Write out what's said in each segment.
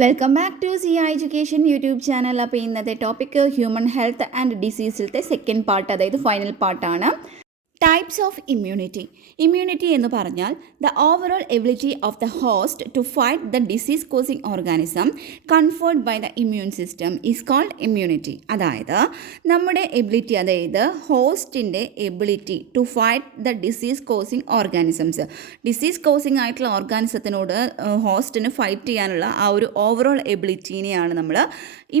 Welcome back to C education YouTube channel. അപ്പോൾ ഇന്നത്തെ topic human health and ഡിസീസിലത്തെ second part, അതായത് final പാർട്ടാണ്. Types of immunity. ഇമ്മ്യൂണിറ്റി എന്ന് പറഞ്ഞാൽ the overall ability of the host to fight the disease causing organism conferred by the immune system is called immunity. അതായത് നമ്മുടെ ability, അതായത് ഹോസ്റ്റിൻ്റെ ability to fight the disease causing organisms, disease causing ആയിട്ടുള്ള ഓർഗാനിസത്തിനോട് ഹോസ്റ്റിന് fight ചെയ്യാനുള്ള ആ ഒരു overall എബിലിറ്റീനെയാണ് നമ്മൾ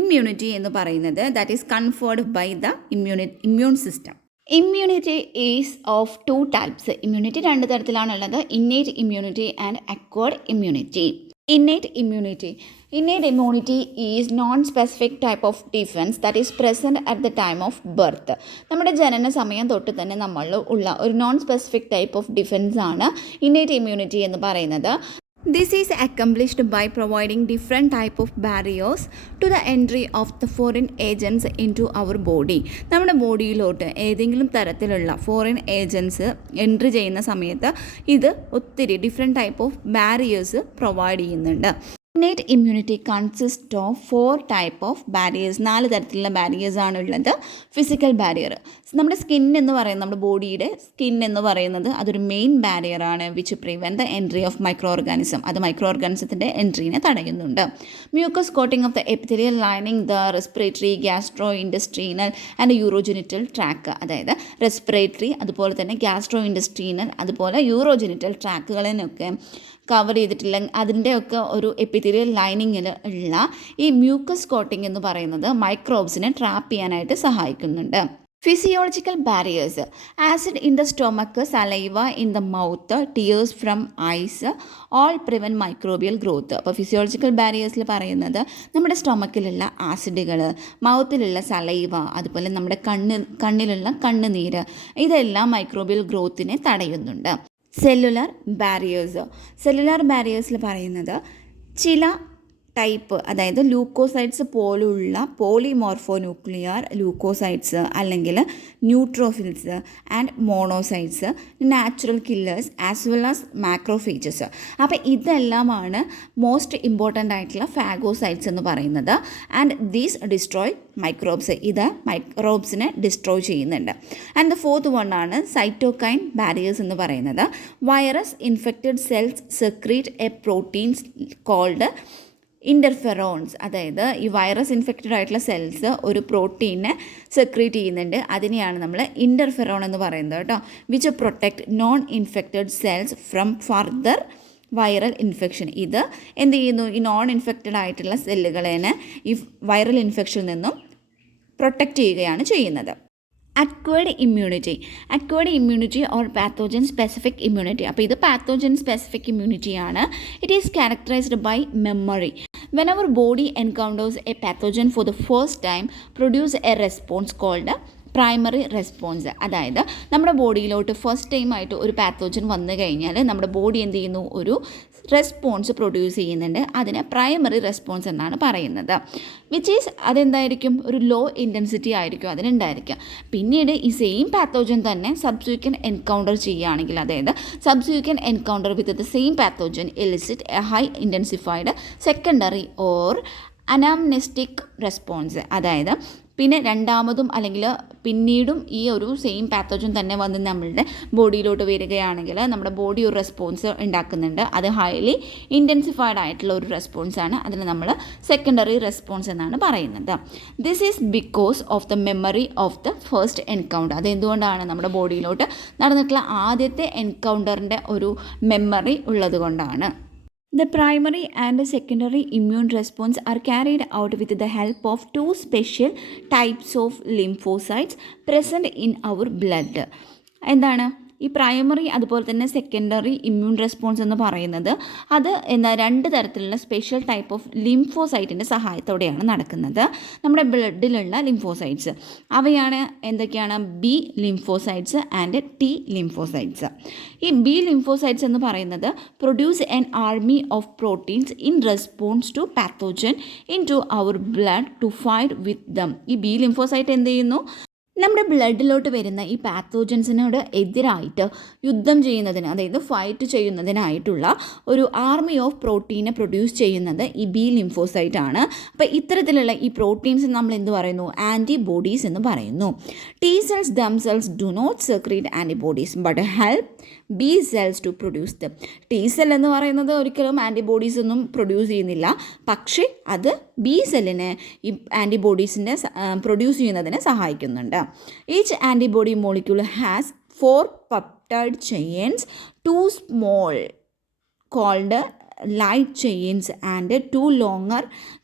ഇമ്മ്യൂണിറ്റി എന്ന് പറയുന്നത്. That is conferred by the immune system. Immunity is of two types. Immunity രണ്ട് തരത്തിലാണുള്ളത്: innate immunity and acquired immunity. Innate immunity is non-specific type of defense that is present at the time of birth. നമ്മുടെ ജനന സമയം തൊട്ട് തന്നെ നമ്മൾ ഉള്ള ഒരു non specific type of defence ആണ് ഇന്നേറ്റ് ഇമ്മ്യൂണിറ്റി എന്ന് പറയുന്നത്. This is accomplished by providing different type of barriers to the entry of the foreign agents into our body. നമ്മുടെ ബോഡിയിലോട്ട് ഏതെങ്കിലും തരത്തിലുള്ള ഫോറിൻ ഏജൻസ് എൻട്രി ചെയ്യുന്ന സമയത്ത് ഇത് ഒത്തിരി different type of barriers provide ചെയ്യുന്നുണ്ട്. Innate immunity consist of 4 type of barriers. 4 തരത്തിലുള്ള barriers ആണുള്ളത്. ഫിസിക്കൽ ബാരിയർ, നമ്മുടെ സ്കിൻ എന്ന് പറയുന്നത്, നമ്മുടെ ബോഡിയുടെ സ്കിൻ എന്ന് പറയുന്നത് അതൊരു മെയിൻ ബാരിയറാണ്. Which prevent the entry of micro organism, അത് മൈക്രോ ഓർഗാനിസത്തിൻ്റെ എൻട്രീനെ തടയുന്നുണ്ട്. Mucus coating of the epithelial lining the respiratory, gastro intestinal and urogenital tract, അതായത് റെസ്പിറേറ്ററി, അതുപോലെ തന്നെ ഗ്യാസ്ട്രോ ഇൻഡസ്ട്രീനൽ, അതുപോലെ യൂറോജെനിറ്റൽ ട്രാക്കുകളിനൊക്കെ കവർ ചെയ്തിട്ടില്ല. അതിൻ്റെയൊക്കെ ഒരു എപ്പിത്തീലിയൽ ലൈനിങ്ങിൽ ഉള്ള ഈ മ്യൂക്കസ് കോട്ടിംഗ് എന്ന് പറയുന്നത് മൈക്രോബ്സിനെ ട്രാപ്പ് ചെയ്യാനായിട്ട് സഹായിക്കുന്നുണ്ട്. Physiological barriers: acid in the stomach, saliva in the mouth, tears from eyes, all prevent microbial growth. അപ്പോൾ ഫിസിയോളജിക്കൽ ബാരിയേഴ്സിൽ പറയുന്നത് നമ്മുടെ സ്റ്റൊമക്കിലുള്ള ആസിഡുകൾ, മൗത്തിലുള്ള സലൈവ, അതുപോലെ നമ്മുടെ കണ്ണിലുള്ള കണ്ണുനീര്, ഇതെല്ലാം മൈക്രോബിയൽ ഗ്രോത്തിനെ തടയുന്നുണ്ട്. സെല്ലുലാർ ബാരിയേഴ്സിൽ പറയുന്നത് ചില ടൈപ്പ്, അതായത് ലൂക്കോസൈഡ്സ് പോലുള്ള പോളിമോർഫോന്യൂക്ലിയർ ലൂക്കോസൈഡ്സ്, അല്ലെങ്കിൽ neutrophils and monocytes, natural killers as well as macrophages. അപ്പോൾ ഇതെല്ലാമാണ് മോസ്റ്റ് ഇമ്പോർട്ടൻ്റ് ആയിട്ടുള്ള ഫാഗോസൈഡ്സ് എന്ന് പറയുന്നത്. ആൻഡ് ദീസ് ഡിസ്ട്രോയ് മൈക്രോബ്സ്, ഇത് മൈക്രോബ്സിനെ ഡിസ്ട്രോയ് ചെയ്യുന്നുണ്ട്. ആൻഡ് ദ ഫോർത്ത് വൺ ആണ് സൈറ്റോകൈൻ ബാരിയേഴ്സ് എന്ന് പറയുന്നത്. Virus infected cells secrete a proteins called interferons, അതായത് ഈ വൈറസ് ഇൻഫെക്റ്റഡ് ആയിട്ടുള്ള സെൽസ് ഒരു പ്രോട്ടീനെ സെക്രീറ്റ് ചെയ്യുന്നുണ്ട്. അതിനെയാണ് നമ്മൾ ഇൻ്റർഫെറോൺ എന്ന് പറയുന്നത് കേട്ടോ. Which protect non infected cells from further viral infection. ഇത് എന്ത് ചെയ്യുന്നു? ഈ നോൺ ഇൻഫെക്റ്റഡ് ആയിട്ടുള്ള സെല്ലുകളെ ഈ വൈറൽ ഇൻഫെക്ഷനിൽ നിന്നും പ്രൊട്ടക്റ്റ് ചെയ്യുകയാണ് ചെയ്യുന്നത്. Acquired immunity or pathogen specific immunity. അപ്പോൾ ഇത് പാത്തോജൻ സ്പെസിഫിക് ഇമ്മ്യൂണിറ്റിയാണ്. It is characterised by memory. When our body encounters a pathogen for the first time, produce a response called primary response. അതായത് നമ്മുടെ ബോഡിയിലോട്ട് first time ആയിട്ട് ഒരു pathogen വന്നു കഴിഞ്ഞാൽ നമ്മുടെ ബോഡി എന്ത് ചെയ്യുന്നു? ഒരു റെസ്പോൺസ് പ്രൊഡ്യൂസ് ചെയ്യുന്നുണ്ട്. അതിനെ പ്രൈമറി റെസ്പോൺസ് എന്നാണ് പറയുന്നത്. വിച്ച് ഈസ് അതെന്തായിരിക്കും? ഒരു ലോ ഇൻറ്റൻസിറ്റി ആയിരിക്കും അതിനുണ്ടായിരിക്കുക. പിന്നീട് ഈ സെയിം പാത്തോജൻ തന്നെ സബ്സ്യൂക്കൻ്റ് എൻകൗണ്ടർ ചെയ്യുകയാണെങ്കിൽ, അതായത് subsequent encounter with the same pathogen elicit a high intensified secondary or anamnestic response. അതായത് പിന്നെ രണ്ടാമതും അല്ലെങ്കിൽ പിന്നീടും ഈ ഒരു സെയിം പാത്തോജൻ തന്നെ വന്ന് നമ്മളുടെ ബോഡിയിലോട്ട് വരികയാണെങ്കിൽ നമ്മുടെ ബോഡി ഒരു റെസ്പോൺസ് ഉണ്ടാക്കുന്നുണ്ട്. അത് ഹൈലി ഇൻറ്റൻസിഫൈഡ് ആയിട്ടുള്ള ഒരു റെസ്പോൺസാണ്. അതിന് നമ്മൾ സെക്കൻഡറി റെസ്പോൺസ് എന്നാണ് പറയുന്നത്. This is because of the memory of the first encounter. അതെന്തുകൊണ്ടാണ്? നമ്മുടെ ബോഡിയിലോട്ട് നടന്നിട്ടുള്ള ആദ്യത്തെ എൻകൗണ്ടറിൻ്റെ ഒരു മെമ്മറി ഉള്ളത് കൊണ്ടാണ്. The primary and secondary immune response are carried out with the help of 2 special types of lymphocytes present in our blood. എന്താണ് ഈ primary അതുപോലെ തന്നെ സെക്കൻഡറി ഇമ്മ്യൂൺ റെസ്പോൺസ് എന്ന് പറയുന്നത്? അത് രണ്ട് തരത്തിലുള്ള സ്പെഷ്യൽ ടൈപ്പ് ഓഫ് ലിംഫോസൈറ്റിൻ്റെ സഹായത്തോടെയാണ് നടക്കുന്നത്. നമ്മുടെ ബ്ലഡിലുള്ള ലിംഫോസൈറ്റ്സ് അവയാണ് എന്തൊക്കെയാണ്? B lymphocytes and T lymphocytes. ഈ ബി ലിംഫോസൈറ്റ്സ് എന്ന് പറയുന്നത് produce an army of proteins in response to pathogen in to our blood to fight with them. ഈ ബി ലിംഫോസൈറ്റ് എന്ത് ചെയ്യുന്നു? നമ്മുടെ ബ്ലഡിലോട്ട് വരുന്ന ഈ പാത്തോജൻസിനോട് എതിരായിട്ട് യുദ്ധം ചെയ്യുന്നതിന്, അതായത് ഫൈറ്റ് ചെയ്യുന്നതിനായിട്ടുള്ള ഒരു ആർമി ഓഫ് പ്രോട്ടീനെ പ്രൊഡ്യൂസ് ചെയ്യുന്നത് ഈ ബി ലിംഫോസൈറ്റ് ആണ്. അപ്പോൾ ഇത്തരത്തിലുള്ള ഈ പ്രോട്ടീൻസ് നമ്മൾ എന്ത് പറയുന്നു? ആൻറ്റിബോഡീസ് എന്ന് പറയുന്നു. T cells them cells do not secrete antibodies but help B cells to produce them. T cell എന്ന് പറയുന്നത് ഒരിക്കലും ആൻറ്റിബോഡീസ് ഒന്നും പ്രൊഡ്യൂസ് ചെയ്യുന്നില്ല, പക്ഷേ അത് ബി സെല്ലിനെ ഈ ആൻറ്റിബോഡീസിൻ്റെ പ്രൊഡ്യൂസ് ചെയ്യുന്നതിന് സഹായിക്കുന്നുണ്ട്. Each antibody molecule has 4 peptide chains, 2 small called light chains and 2 longer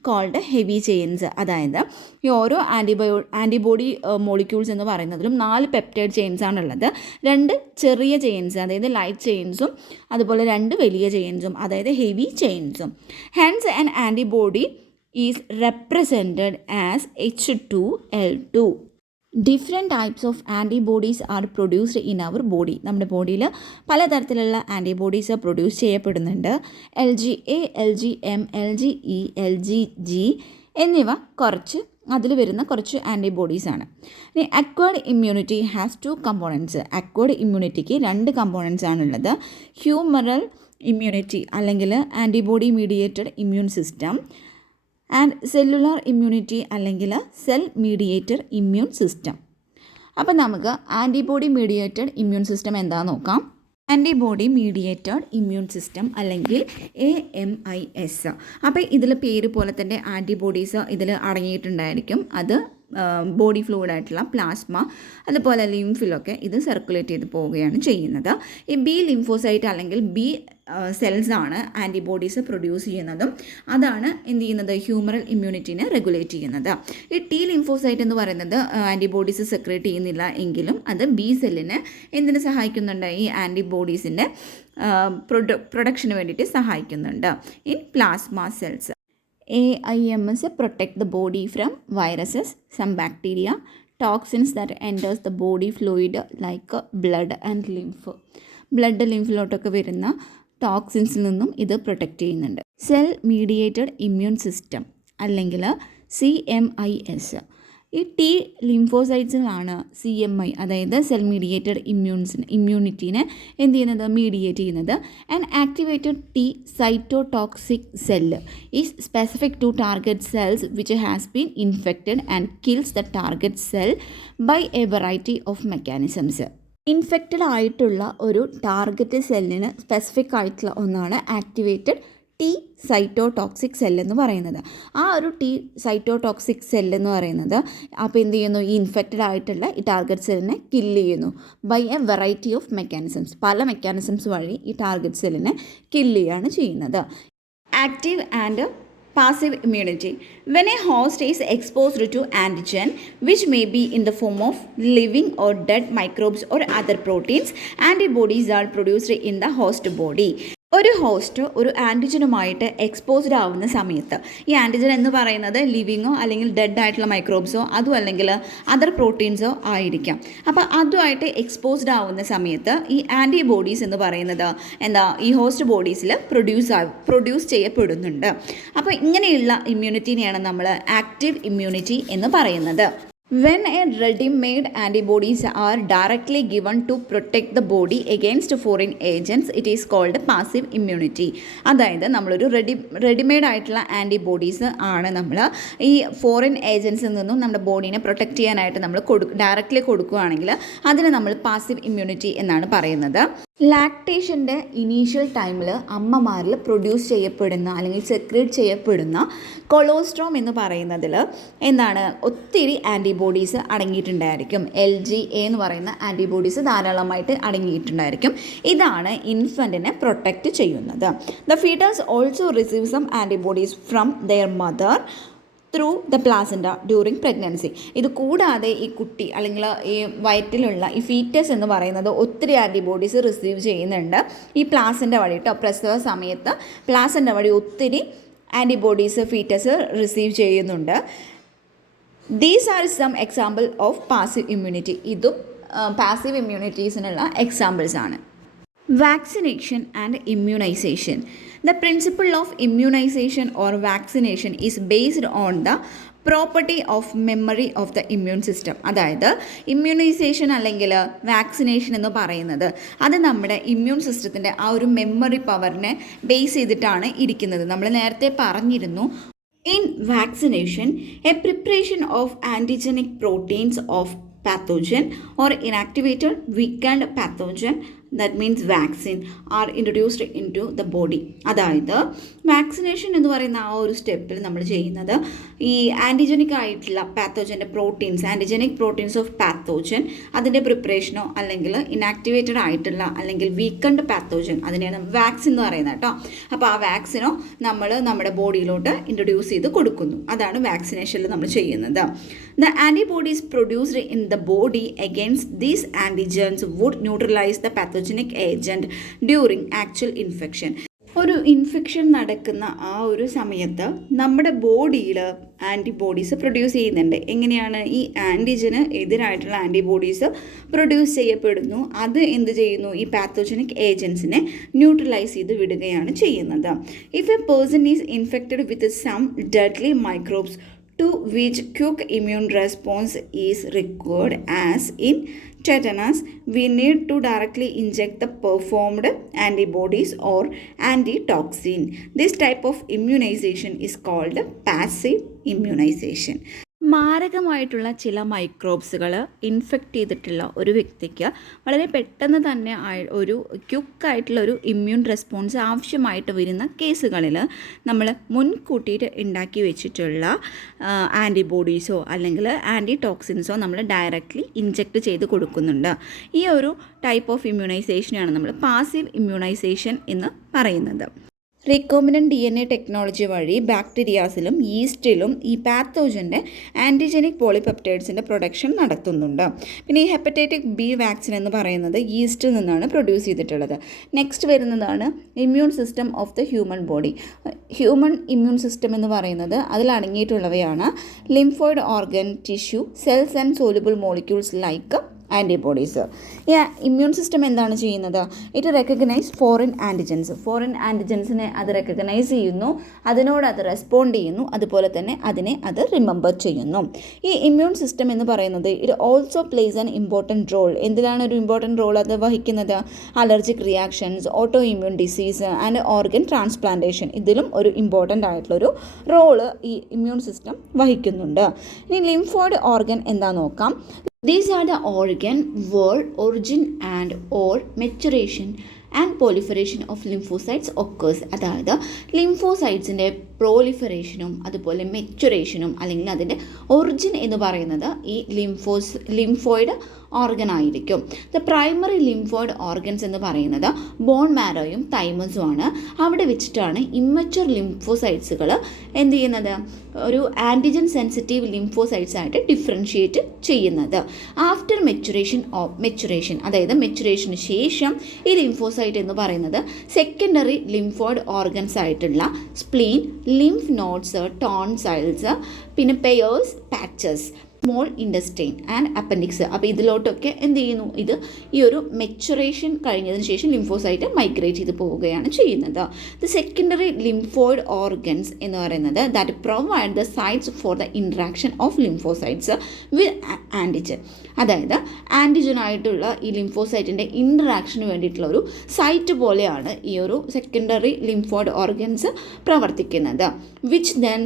called heavy chains. അതായത് ഈ ഓരോ ആൻറ്റിബോഡി മോളിക്യൂൾസ് എന്ന് പറയുന്നതിലും 4 പെപ്റ്റൈഡ് ചെയിൻസ് ആണുള്ളത്. 2 ചെറിയ ചെയിൻസ്, അതായത് ലൈറ്റ് ചെയിൻസും അതുപോലെ 2 വലിയ ചെയിൻസും, അതായത് ഹെവി ചെയിൻസും. Hence an antibody is represented as H2L2. Different types of antibodies are produced in our body. നമ്മുടെ ബോഡിയിൽ പലതരത്തിലുള്ള ആൻറ്റിബോഡീസ് പ്രൊഡ്യൂസ് ചെയ്യപ്പെടുന്നുണ്ട്. LGA, LGM, LGE, LGG എന്നിവ അതിൽ വരുന്ന കുറച്ച് ആൻറ്റിബോഡീസാണ്. ഇനി അക്വേർഡ് ഇമ്മ്യൂണിറ്റി ഹാസ് 2 കമ്പോണൻസ്. അക്വേർഡ് ഇമ്മ്യൂണിറ്റിക്ക് 2 കമ്പോണൻസ് ആണുള്ളത്. ഹ്യൂമറൽ ഇമ്മ്യൂണിറ്റി അല്ലെങ്കിൽ antibody mediated immune system and cellular immunity അല്ലെങ്കിൽ സെൽ മീഡിയേറ്റഡ് ഇമ്മ്യൂൺ സിസ്റ്റം. അപ്പം നമുക്ക് ആൻറ്റിബോഡി മീഡിയേറ്റഡ് ഇമ്മ്യൂൺ സിസ്റ്റം എന്താണെന്ന് നോക്കാം. ആൻറ്റിബോഡി മീഡിയേറ്റഡ് ഇമ്മ്യൂൺ സിസ്റ്റം അല്ലെങ്കിൽ AMIS. അപ്പോൾ ഇതിൽ പേര് പോലെ തന്നെ ആൻറ്റിബോഡീസ് ഇതിൽ അടങ്ങിയിട്ടുണ്ടായിരിക്കും. അത് ബോഡി ഫ്ലൂയിഡായിട്ടുള്ള പ്ലാസ്മ അതുപോലെ ലിംഫിലൊക്കെ ഇത് സർക്കുലേറ്റ് ചെയ്ത് പോവുകയാണ് ചെയ്യുന്നത്. ഈ ബി ലിംഫോസൈറ്റ് അല്ലെങ്കിൽ ബി സെൽസാണ് ആൻറ്റിബോഡീസ് പ്രൊഡ്യൂസ് ചെയ്യുന്നതും അതാണ് എന്ത് ചെയ്യുന്നത്? ഹ്യൂമറൽ ഇമ്മ്യൂണിറ്റിനെ റെഗുലേറ്റ് ചെയ്യുന്നത്. ഈ ടി ലിംഫോസൈറ്റ് എന്ന് പറയുന്നത് ആൻറ്റിബോഡീസ് സെക്രേറ്റ് ചെയ്യുന്നില്ല എങ്കിലും അത് ബി സെല്ലിനെ എന്തിനു സഹായിക്കുന്നുണ്ട്? ഈ ആൻറ്റിബോഡീസിൻ്റെ പ്രൊഡക്ഷന് വേണ്ടിയിട്ട് സഹായിക്കുന്നുണ്ട് in plasma cells. AIMs protect the body from viruses, some bacteria, toxins that enters the body fluid like blood and lymph. Blood ലിംഫിലോട്ടൊക്കെ വരുന്ന ടോക്സിൻസിൽ നിന്നും ഇത് പ്രൊട്ടക്റ്റ് ചെയ്യുന്നുണ്ട്. സെൽ മീഡിയേറ്റഡ് ഇമ്മ്യൂൺ സിസ്റ്റം അല്ലെങ്കിൽ CMIS. ഈ ടി ലിംഫോസൈറ്റ്സിലാണ് CMI, അതായത് സെൽ മീഡിയേറ്റഡ് ഇമ്മ്യൂണിറ്റീനെ എന്ത് ചെയ്യുന്നത്? മീഡിയേറ്റ് ചെയ്യുന്നത്. And activated T cytotoxic cell is specific to target cells which has been infected and kills the target cell by a variety of mechanisms. Infected ആയിട്ടുള്ള ഒരു target സെല്ലിന് specific ആയിട്ടുള്ള ഒന്നാണ് ആക്ടിവേറ്റഡ് ടി സൈറ്റോടോക്സിക് സെല്ലെന്ന് പറയുന്നത്. ആ ഒരു T cytotoxic സെല്ലെന്ന് പറയുന്നത് അപ്പോൾ എന്ത് ചെയ്യുന്നു? ഈ ഇൻഫെക്റ്റഡ് ആയിട്ടുള്ള ഈ ടാർഗറ്റ് സെല്ലിനെ കില്ല് ചെയ്യുന്നു by a variety of mechanisms. പല മെക്കാനിസംസ് വഴി ഈ ടാർഗറ്റ് സെല്ലിനെ കില്ല് ചെയ്യുകയാണ് ചെയ്യുന്നത്. Active and passive immunity. When a host is exposed to antigen which may be in the form of living or dead microbes or other proteins, antibodies are produced in the host body. ഒരു host ഒരു ആൻറ്റിജനുമായിട്ട് exposed ആവുന്ന സമയത്ത് ഈ antigen എന്ന് പറയുന്നത് ലിവിങ്ങോ അല്ലെങ്കിൽ dead ആയിട്ടുള്ള മൈക്രോബ്സോ അതും അല്ലെങ്കിൽ അതർ പ്രോട്ടീൻസോ ആയിരിക്കാം. അപ്പോൾ അതുമായിട്ട് എക്സ്പോസ്ഡ് ആവുന്ന സമയത്ത് ഈ ആൻറ്റിബോഡീസ് എന്ന് പറയുന്നത് ഈ ഹോസ്റ്റ് ബോഡീസിൽ പ്രൊഡ്യൂസ് ചെയ്യപ്പെടുന്നുണ്ട്. അപ്പോൾ ഇങ്ങനെയുള്ള ഇമ്മ്യൂണിറ്റിനെയാണ് നമ്മൾ ആക്റ്റീവ് ഇമ്മ്യൂണിറ്റി എന്ന് പറയുന്നത്. When a ready-made antibodies are directly given to protect the body against foreign agents, it is called passive immunity. അതായത് നമ്മളൊരു റെഡിമെയ്ഡ് ആയിട്ടുള്ള ആൻറ്റിബോഡീസ് ആണ് നമ്മൾ ഈ ഫോറിൻ ഏജൻസിൽ നിന്നും നമ്മുടെ ബോഡീനെ പ്രൊട്ടക്റ്റ് ചെയ്യാനായിട്ട് നമ്മൾ ഡയറക്റ്റ്ലി കൊടുക്കുകയാണെങ്കിൽ അതിനെ നമ്മൾ പാസീവ് ഇമ്മ്യൂണിറ്റി എന്നാണ് പറയുന്നത്. ലാക്ടേഷൻ്റെ ഇനീഷ്യൽ ടൈമിൽ അമ്മമാരിൽ പ്രൊഡ്യൂസ് ചെയ്യപ്പെടുന്ന അല്ലെങ്കിൽ സെക്രീറ്റ് ചെയ്യപ്പെടുന്ന കൊളോസ്ട്രോം എന്ന് പറയുന്നതിൽ ഒത്തിരി ആൻറ്റിബോഡീസ് അടങ്ങിയിട്ടുണ്ടായിരിക്കും. LGA എന്ന് പറയുന്ന ആൻറ്റിബോഡീസ് ധാരാളമായിട്ട് അടങ്ങിയിട്ടുണ്ടായിരിക്കും. ഇതാണ് ഇൻഫൻറ്റിനെ പ്രൊട്ടക്റ്റ് ചെയ്യുന്നത്. The foetus also receive some antibodies from their mother through the placenta during pregnancy. ഇത് കൂടാതെ ഈ കുട്ടി അല്ലെങ്കിൽ ഈ വയറ്റിലുള്ള ഈ ഫീറ്റസ് എന്ന് പറയുന്നത് ഒത്തിരി ആൻറ്റിബോഡീസ് റിസീവ് ചെയ്യുന്നുണ്ട് ഈ പ്ലാസൻറ്റ വഴി കേട്ടോ. പ്രസവ സമയത്ത് പ്ലാസൻറ്റ വഴി ഒത്തിരി ആൻറ്റിബോഡീസ് ഫീറ്റസ് റിസീവ് ചെയ്യുന്നുണ്ട്. These are some example of passive immunity. ഇതും പാസീവ് ഇമ്മ്യൂണിറ്റീസിനുള്ള എക്സാമ്പിൾസ് ആണ്. Vaccination and immunisation. The principle of immunization or vaccination is based on the property of memory of the immune system. അതായത് immunisation അല്ലെങ്കിൽ vaccination എന്ന് പറയുന്നത് അത് നമ്മുടെ immune സിസ്റ്റത്തിൻ്റെ ആ ഒരു മെമ്മറി പവറിനെ ബേസ് ചെയ്തിട്ടാണ് ഇരിക്കുന്നത്. നമ്മൾ നേരത്തെ പറഞ്ഞിരുന്നു, in vaccination A preparation of antigenic proteins of pathogen or inactivated weakened pathogen, that means vaccine, are introduced into the body. അതായത് വാക്സിനേഷൻ എന്ന് പറയുന്ന ആ ഒരു സ്റ്റെപ്പിൽ നമ്മൾ ചെയ്യുന്നത് ഈ ആൻറ്റിജനിക് ആയിട്ടുള്ള പാത്തോജൻ്റെ proteins, antigenic proteins of pathogen അതിൻ്റെ പ്രിപ്പറേഷനോ അല്ലെങ്കിൽ ഇനാക്ടിവേറ്റഡ് ആയിട്ടുള്ള അല്ലെങ്കിൽ വീക്കൻഡ് പാത്തോജൻ അതിനെയാണ് വാക്സിൻ എന്ന് പറയുന്നത് കേട്ടോ. അപ്പോൾ ആ വാക്സിനോ നമ്മൾ നമ്മുടെ ബോഡിയിലോട്ട് ഇൻട്രൊഡ്യൂസ് ചെയ്ത് കൊടുക്കുന്നു. അതാണ് വാക്സിനേഷനിൽ നമ്മൾ ചെയ്യുന്നത്. The antibodies produced in the body against these antigens would neutralize the pathogenic agent during actual infection. ഒരു ഇൻഫെക്ഷൻ നടക്കുന്ന ആ ഒരു സമയത്ത് നമ്മുടെ ബോഡിയിൽ ആൻറ്റിബോഡീസ് പ്രൊഡ്യൂസ് ചെയ്യുന്നുണ്ട്. എങ്ങനെയാണ് ഈ ആൻറ്റിജന് എതിരായിട്ടുള്ള ആൻറ്റിബോഡീസ് പ്രൊഡ്യൂസ് ചെയ്യപ്പെടുന്നു? അത് എന്ത് ചെയ്യുന്നു? ഈ പാത്തോജനിക് ഏജൻസിനെ ന്യൂട്രലൈസ് ചെയ്ത് വിടുകയാണ് ചെയ്യുന്നത്. If a person is infected with some deadly microbes to which quick immune response is required, as in tetanus, we need to directly inject the performed antibodies or antitoxin. This type of immunization is called passive immunization. മാരകമായിട്ടുള്ള ചില മൈക്രോബ്സുകൾ infect ചെയ്തിട്ടുള്ള ഒരു വ്യക്തിക്ക് വളരെ പെട്ടെന്ന് തന്നെ ഒരു ക്യുക്കായിട്ടുള്ള ഒരു immune response ആവശ്യമായിട്ട് വരുന്ന കേസുകളിൽ നമ്മൾ മുൻകൂട്ടിയിട്ട് ഉണ്ടാക്കി വെച്ചിട്ടുള്ള ആൻറ്റിബോഡീസോ അല്ലെങ്കിൽ ആൻറ്റിടോക്സിൻസോ നമ്മൾ ഡയറക്റ്റ്ലി ഇൻജെക്റ്റ് ചെയ്ത് കൊടുക്കുന്നുണ്ട്. ഈ ഒരു ടൈപ്പ് ഓഫ് ഇമ്മ്യൂണൈസേഷനാണ് നമ്മൾ പാസീവ് ഇമ്മ്യൂണൈസേഷൻ എന്ന് പറയുന്നത്. റീകോമ്പിനൻ്റ് DNA ടെക്നോളജി വഴി ബാക്ടീരിയാസിലും ഈസ്റ്റിലും ഈ പാത്തോജൻ്റെ ആൻറ്റിജനിക് പോളിപെപ്റ്റൈഡ്സിൻ്റെ പ്രൊഡക്ഷൻ നടത്തുന്നുണ്ട്. പിന്നെ ഈ ഹെപ്പറ്റൈറ്റിക് ബി വാക്സിൻ എന്ന് പറയുന്നത് ഈസ്റ്റിൽ നിന്നാണ് പ്രൊഡ്യൂസ് ചെയ്തിട്ടുള്ളത്. നെക്സ്റ്റ് വരുന്നതാണ് immune system of the human body. Human immune system എന്ന് പറയുന്നത് അതിലടങ്ങിയിട്ടുള്ളവയാണ് lymphoid organ, tissue, cells and soluble molecules like antibodies. ഈ ഇമ്മ്യൂൺ സിസ്റ്റം എന്താണ് ചെയ്യുന്നത്? ഇറ്റ് റെക്കഗ്നൈസ് ഫോറിൻ ആൻറ്റിജൻസിനെ അത് റെക്കഗ്നൈസ് ചെയ്യുന്നു, അതിനോട് അത് റെസ്പോണ്ട് ചെയ്യുന്നു, അതുപോലെ തന്നെ അതിനെ അത് റിമെമ്പർ ചെയ്യുന്നു. ഈ ഇമ്മ്യൂൺ സിസ്റ്റം എന്ന് പറയുന്നത് it also plays an important role. എന്തിനാണ് ഒരു ഇമ്പോർട്ടൻറ്റ് റോൾ അത് വഹിക്കുന്നത്? Allergic reactions, auto immune disease and organ transplantation, ഇതിലും ഒരു ഇമ്പോർട്ടൻ്റ് ആയിട്ടുള്ളൊരു റോള് ഈ ഇമ്മ്യൂൺ സിസ്റ്റം വഹിക്കുന്നുണ്ട്. ഇനി ലിംഫോയിഡ് ഓർഗൻ എന്താ നോക്കാം. These are the organ where origin and or maturation and proliferation of lymphocytes occurs. അതായത് ലിംഫോസൈറ്റ്സിൻ്റെ പ്രോലിഫറേഷനും അതുപോലെ മെച്ചുറേഷനും അല്ലെങ്കിൽ അതിൻ്റെ ഒറിജിൻ എന്ന് പറയുന്നത് ഈ ലിംഫോയിഡ് ഓർഗൻ ആയിരിക്കും. ദ പ്രൈമറി ലിംഫോയിഡ് ഓർഗൻസ് എന്ന് പറയുന്നത് ബോൺ മാരോയും തൈമസും ആണ്. അവിടെ വെച്ചിട്ടാണ് ഇമ്മച്വർ ലിംഫോസൈറ്റ്സുകൾ എന്ത് ചെയ്യുന്നത്? ഒരു ആൻറ്റിജൻ സെൻസിറ്റീവ് ലിംഫോസൈറ്റ്സ് ആയിട്ട് ഡിഫറൻഷിയേറ്റ് ചെയ്യുന്നത്. ആഫ്റ്റർ മെച്ചുറേഷൻ അതായത് മെച്ചുറേഷന് ശേഷം ഈ ലിംഫോസൈറ്റ് എന്ന് പറയുന്നത് സെക്കൻഡറി ലിംഫോയിഡ് ഓർഗൻസ് ആയിട്ടുള്ള സ്പ്ലീൻ, ലിംഫ് നോഡ്സ്, ടോൺസൈൽസ്, പിന്നെ pairs, patches, small intestine and appendix. അപ്പോൾ ഇതിലോട്ടൊക്കെ എന്ത് ചെയ്യുന്നു? ഇത് ഈ ഒരു മെച്ചുറേഷൻ കഴിഞ്ഞതിന് ശേഷം ലിംഫോസൈറ്റ് മൈഗ്രേറ്റ് ചെയ്ത് പോവുകയാണ് ചെയ്യുന്നത്. ദ സെക്കൻഡറി ലിംഫോയിഡ് ഓർഗൻസ് എന്ന് പറയുന്നത് that provide the sites for the interaction of lymphocytes with antigen. അതായത് ആൻറ്റിജനായിട്ടുള്ള ഈ ലിംഫോസൈറ്റിൻ്റെ ഇൻട്രാക്ഷന് വേണ്ടിയിട്ടുള്ള ഒരു സൈറ്റ് പോലെയാണ് ഈ ഒരു സെക്കൻഡറി ലിംഫോയിഡ് ഓർഗൻസ് പ്രവർത്തിക്കുന്നത്. Which then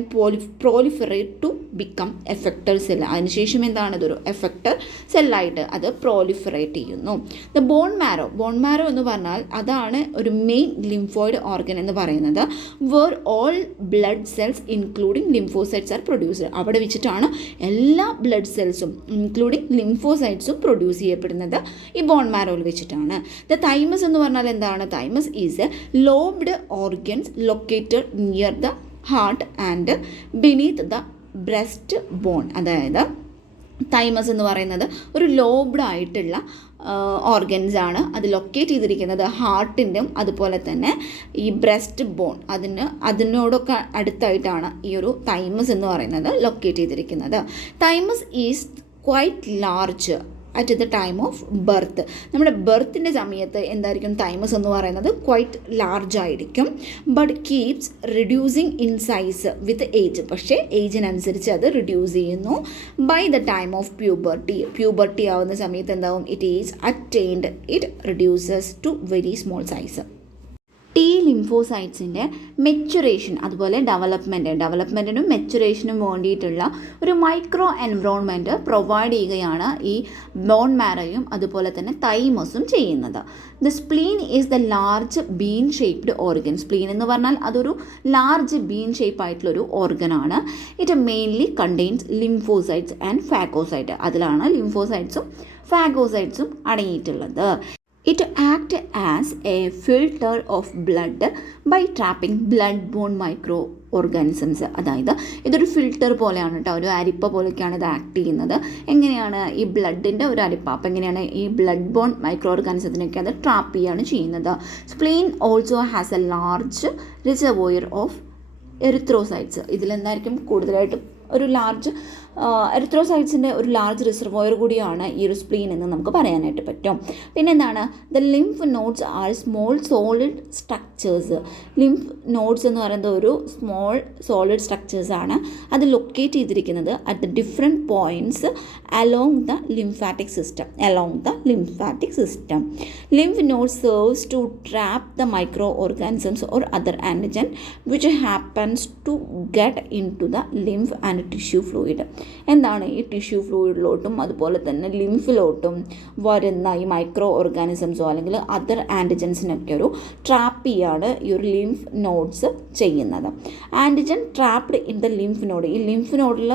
proliferate to become effector cell. അതിനുശേഷം എന്താണ്? ഇതൊരു എഫക്റ്റർ സെല്ലായിട്ട് അത് പ്രോലിഫറേറ്റ് ചെയ്യുന്നു. ദ ബോൺ മാരോ എന്ന് പറഞ്ഞാൽ അതാണ് ഒരു മെയിൻ ലിംഫോയിഡ് ഓർഗൻ എന്ന് പറയുന്നത്. Where all blood cells including lymphocytes are produced. അവിടെ വെച്ചിട്ടാണ് എല്ലാ ബ്ലഡ് സെൽസും ഇൻക്ലൂഡിങ് ലിംഫോസൈറ്റ്സും പ്രൊഡ്യൂസ് ചെയ്യപ്പെടുന്നത് ഈ ബോൺ മാരോയിൽ വെച്ചിട്ടാണ്. ദ തൈമസ് എന്ന് പറഞ്ഞാൽ എന്താണ്? Thymus is a lobed organs located near the heart and beneath the breast bone. അതായത് തൈമസ് എന്ന് പറയുന്നത് ഒരു ലോബ്ഡ് ആയിട്ടുള്ള ഓർഗൻസാണ്. അത് ലൊക്കേറ്റ് ചെയ്തിരിക്കുന്നത് ഹാർട്ടിൻ്റെയും അതുപോലെ തന്നെ ഈ ബ്രസ്റ്റ് ബോൺ അതിനോടൊക്കെ അടുത്തായിട്ടാണ് ഈ ഒരു തൈമസ് എന്ന് പറയുന്നത് ലൊക്കേറ്റ് ചെയ്തിരിക്കുന്നത്. Thymus is quite large at the time of birth. നമ്മുടെ ബർത്തിൻ്റെ സമയത്ത് എന്തായിരിക്കും തൈമസ് എന്ന് പറയുന്നത് ക്വൈറ്റ് ലാർജ് ആയിരിക്കും. But keeps reducing in size with age. പക്ഷേ ഏജിനനുസരിച്ച് അത് റിഡ്യൂസ് ചെയ്യുന്നു. By the time of puberty ആവുന്ന സമയത്ത് എന്താവും, it is attained, it reduces to very small size. T ലിംഫോസൈറ്റ്സിൻ്റെ മെച്ചുറേഷൻ അതുപോലെ ഡെവലപ്മെൻറ്റിനും മെച്ചുറേഷനും വേണ്ടിയിട്ടുള്ള ഒരു മൈക്രോ എൻവറോൺമെൻറ്റ് പ്രൊവൈഡ് ചെയ്യുകയാണ് ഈ ബോൺ മാരോയും അതുപോലെ തന്നെ തൈമസും ചെയ്യുന്നത്. The spleen is the large bean shaped organ. Spleen എന്ന് പറഞ്ഞാൽ അതൊരു ലാർജ് ബീൻ ഷേപ്പ് ആയിട്ടുള്ളൊരു ഓർഗനാണ്. It mainly contains lymphocytes and phagocyte. അതിലാണ് ലിംഫോസൈറ്റ്സും ഫാഗോസൈറ്റ്സും അടങ്ങിയിട്ടുള്ളത്. It acts as a filter of blood by trapping blood-borne microorganisms. അതായത് ഇതൊരു ഫിൽറ്റർ പോലെയാണ് കേട്ടോ, ഒരു അരിപ്പ പോലെയൊക്കെയാണ് ഇത് ആക്ട് ചെയ്യുന്നത്. എങ്ങനെയാണ് ഈ ബ്ലഡിൻ്റെ ഒരു അരിപ്പ, അപ്പോൾ എങ്ങനെയാണ് ഈ ബ്ലഡ് ബോൺ മൈക്രോ ഓർഗാനിസത്തിനൊക്കെ അത് ട്രാപ്പ് ചെയ്യുകയാണ് ചെയ്യുന്നത്. Spleen also has a large reservoir of erythrocytes. ഇതിലെന്തായിരിക്കും കൂടുതലായിട്ടും ഒരു ലാർജ് എറിത്രോസൈറ്റ്സിൻ്റെ ഒരു ലാർജ് റിസർവോയർ കൂടിയാണ് ഈ ഒരു സ്പ്ലീൻ എന്ന് നമുക്ക് പറയാനായിട്ട് പറ്റും. പിന്നെ എന്താണ്, the lymph nodes are small solid structures. Lymph nodes എന്ന് പറയുന്നത് ഒരു സ്മോൾ സോളിഡ് സ്ട്രക്ചേഴ്സാണ്. അത് ലൊക്കേറ്റ് ചെയ്തിരിക്കുന്നത് at the different points along the lymphatic system. Lymph node serves to trap the micro organisms or other antigen which happens to get in to the lymph and tissue fluid. എന്താണ് ഈ tissue ഫ്ലൂയിഡിലോട്ടും അതുപോലെ തന്നെ ലിംഫിലോട്ടും വരുന്ന ഈ micro ഓർഗാനിസംസോ അല്ലെങ്കിൽ other ആൻറ്റിജൻസിനൊക്കെ ഒരു trap ചെയ്യാണ് ഈ ഒരു ലിംഫ് നോഡ്സ് ചെയ്യുന്നത്. Antigen trapped in the lymph node. ഈ ലിംഫ് നോഡിൽ